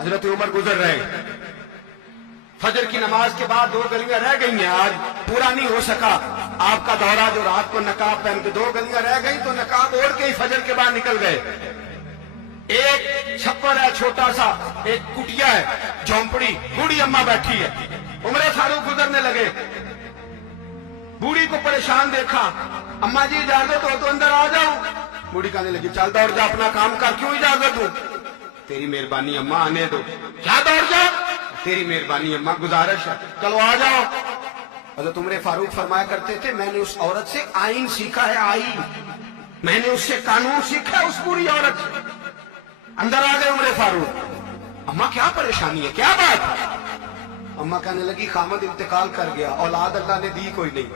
हजरत उमर गुजर रहे, फजर की नमाज के बाद 2 गलियां रह गई हैं, आज पूरा नहीं हो सका आपका दौरा, जो रात को नकाब पहन के 2 गलियां रह गई तो नकाब ओढ़ के ही फजर के बाद निकल गए। एक छप्पर है छोटा सा, एक कुटिया है, झोंपड़ी, बूढ़ी अम्मा बैठी है। उमर फारूक गुजरने लगे, बूढ़ी को परेशान देखा, अम्मा जी इजाजत हो तो अंदर आ जाओ। बूढ़ी कहने लगी चल दौड़ जा, अपना काम कर, क्यों इजाजत दूं? तेरी मेहरबानी अम्मा, आने दो। क्या दौड़ जा? तेरी मेहरबानी अम्मा, गुजारिश है, चलो आ जाओ। हज़रत उमर फारूक फरमाया करते थे, मैंने उस औरत से आईन सीखा है, आईन, मैंने उससे कानून सीखा है, उस पूरी औरत से। अंदर आ गए उमर फारूक, अम्मा क्या परेशानी है, क्या बात है? अम्मा कहने लगी खामद इंतकाल कर गया, औलाद अल्लाह ने दी कोई नहीं,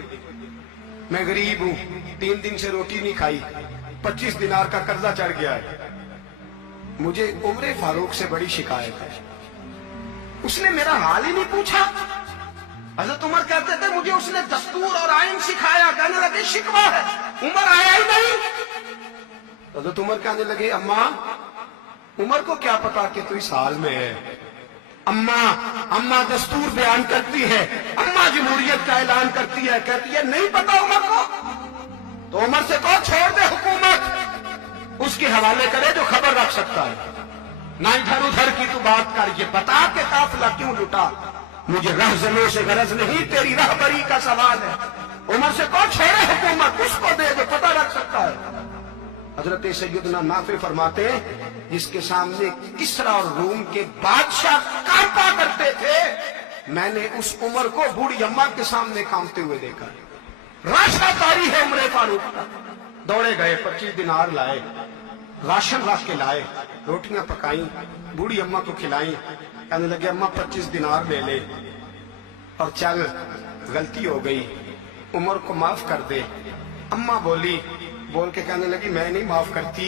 मैं गरीब हूं, 3 दिन से रोटी नहीं खाई, 25 दिनार का कर्जा चढ़ गया है, मुझे उमर फारूक से बड़ी शिकायत है, उसने मेरा हाल ही नहीं पूछा। हज़रत उमर कहते थे मुझे उसने दस्तूर और आइन सिखाया, कहने लगे शिकवा है, उमर आया ही नहीं। हज़रत उमर कहने लगे अम्मा, उमर को क्या पता कि तू इस हाल में है। अम्मा दस्तूर बयान करती है, अम्मा जमहूरियत का ऐलान करती है, कहती है नहीं पता उमर को, तो उमर से कहो छोड़ दे हुकूमत, उसके हवाले करे जो खबर रख सकता है, ना इधर उधर की तू बात कर, ये बता के काफिला क्यों लुटा, मुझे रहजनों से गरज नहीं, तेरी रहबरी का सवाल है। उमर से कहो छोड़े हुकूमत, उसको दे जो पता रख सकता है। हजरत सैयदना नाफे फरमाते हैं, जिसके सामने किसरा और रूम के बादशाह कांपा करते थे, मैंने उस उमर को बूढ़ी अम्मा के सामने कांपते हुए देखा। राशा तारी है उमर फारूक का। दौड़े गए, 25 दिनार लाए, राशन रख के लाए, रोटियां पकाई, बूढ़ी अम्मा को खिलाई, कहने लगे अम्मा 25 दिनार ले ले और चल, गलती हो गई, उमर को माफ कर दे। अम्मा बोल के कहने लगी मैं नहीं माफ करती,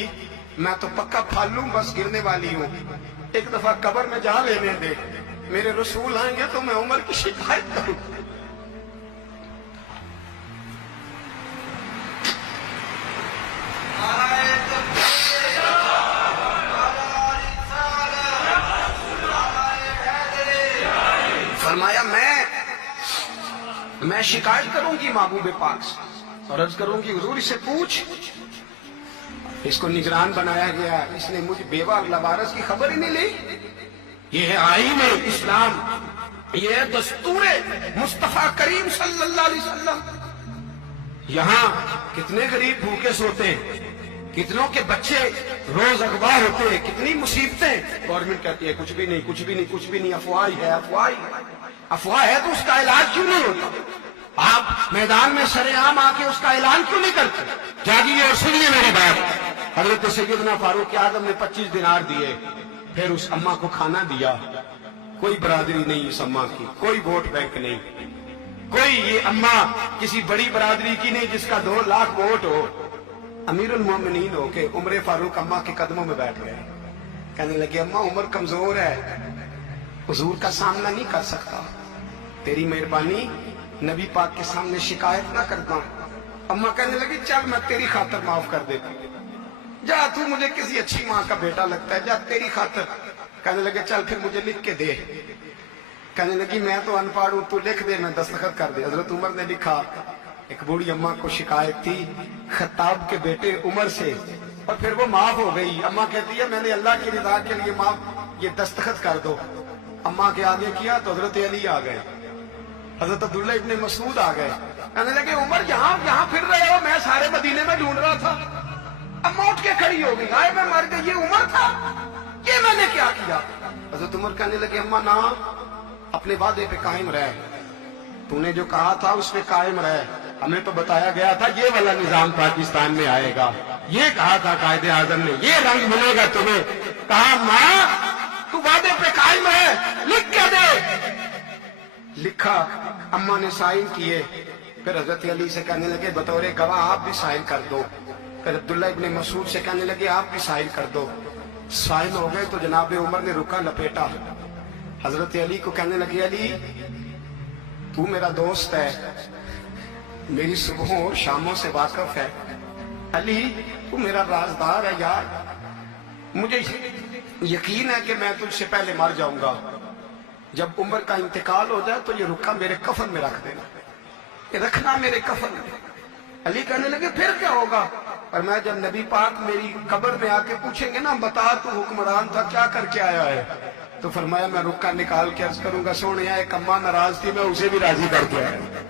मैं तो पक्का फालू, बस गिरने वाली हूँ, एक दफा कब्र में जा लेने दे, मेरे रसूल आएंगे तो मैं उमर की शिकायत करूं। फरमाया मैं शिकायत करूंगी महबूब पाक से और अर्ज करूंगी हुजूर इससे पूछ, इसको निगरान बनाया गया, इसने मुझे बेवा और लवारस की खबर ही नहीं ली। ये है आईन इस्लाम, ये है दस्तूर मुस्तफा करीम सल्लल्लाहु अलैहि वसल्लम। यहाँ कितने गरीब भूखे सोते हैं, कितनों के बच्चे रोज अगवा होते हैं, कितनी मुसीबतें। गवर्नमेंट कहती है कुछ भी नहीं, कुछ भी नहीं, कुछ भी नहीं, अफवाह है, अफवाह है, तो उसका इलाज क्यों नहीं होता? आप मैदान में सरेआम आके उसका ऐलान क्यों नहीं करते? जागिए और सुनिए मेरी बात। हजरत सैयदना फारूक आजम ने 25 दिनार दिए, फिर उस अम्मा को खाना दिया। कोई बरादरी नहीं इस अम्मा की, कोई वोट बैंक नहीं, कोई ये अम्मा किसी बड़ी बरादरी की नहीं जिसका 2 लाख वोट हो। अमीरुल मोमिनीन हो के उमर फारूक अम्मा के कदमों में बैठ गए, कहने लगे अम्मा उमर कमजोर है, हुजूर का सामना नहीं कर सकता, तेरी मेहरबानी नबी पाक के सामने शिकायत ना करता। अम्मा कहने लगी चल मैं तेरी खातर माफ कर देती, जा तू मुझे किसी अच्छी माँ का बेटा लगता है, जा तेरी खातर। कहने लगे चल फिर मुझे लिख के दे। कहने लगी मैं तो अनपढ़ हूं, तू लिख दे, मैं दस्तखत कर दे। हजरत उमर ने लिखा। एक बूढ़ी अम्मा को शिकायत थी खत्ताब के बेटे उमर से, और फिर वो माफ हो गई। अम्मा कहती है मैंने अल्लाह की रिदा के लिए माफ, ये दस्तखत कर दो। अम्मा के आगे किया तो हजरत अली आ गए, हजरत अब्दुल्ला इब्ने मसूद आ गए। कहने लगे उमर यहाँ फिर रहे हो, मैं सारे मदीने में ढूंढ रहा था। अम्मा उठ के खड़ी हो गई, आए मैं मर गई, ये उमर था, ये मैंने क्या किया? हजरत उमर कहने लगे अम्मा ना, अपने वादे पे कायम रह, तूने जो कहा था उस पे कायम रह, हमें तो बताया गया था ये वाला निजाम पाकिस्तान में आएगा, ये कहा था कायदे आजम ने, ये रंग मिलेगा तुम्हें। कहा माँ तू वादे पे कायम है, लिख के दे। लिखा, अम्मा ने साइन किए। फिर हजरत अली से कहने लगे बतौरे गवाह आप भी साइन कर दो। फिर अब्दुल्ला इब्ने मसूद से कहने लगे आप भी साइन कर दो। साइन हो गए तो जनाब उमर ने रुका लपेटा। हजरत अली को कहने लगे अली तू मेरा दोस्त है, मेरी सुबहों और शामों से वाकिफ है, अली तू मेरा राजदार है यार, मुझे यकीन है कि मैं तुझसे पहले मर जाऊंगा, जब उम्र का इंतकाल हो जाए तो ये रुक्का मेरे कफन में रख देना, ये रखना मेरे कफन में। अली कहने लगे फिर क्या होगा? और मैं जब नबी पाक मेरी कब्र में आके पूछेंगे ना, बता तू हुक्मरान था क्या करके आया है, तो फरमाया मैं रुक्का निकाल के अर्ज करूंगा, सोने एक अम्मा नाराज थी मैं उसे भी राजी करके आया।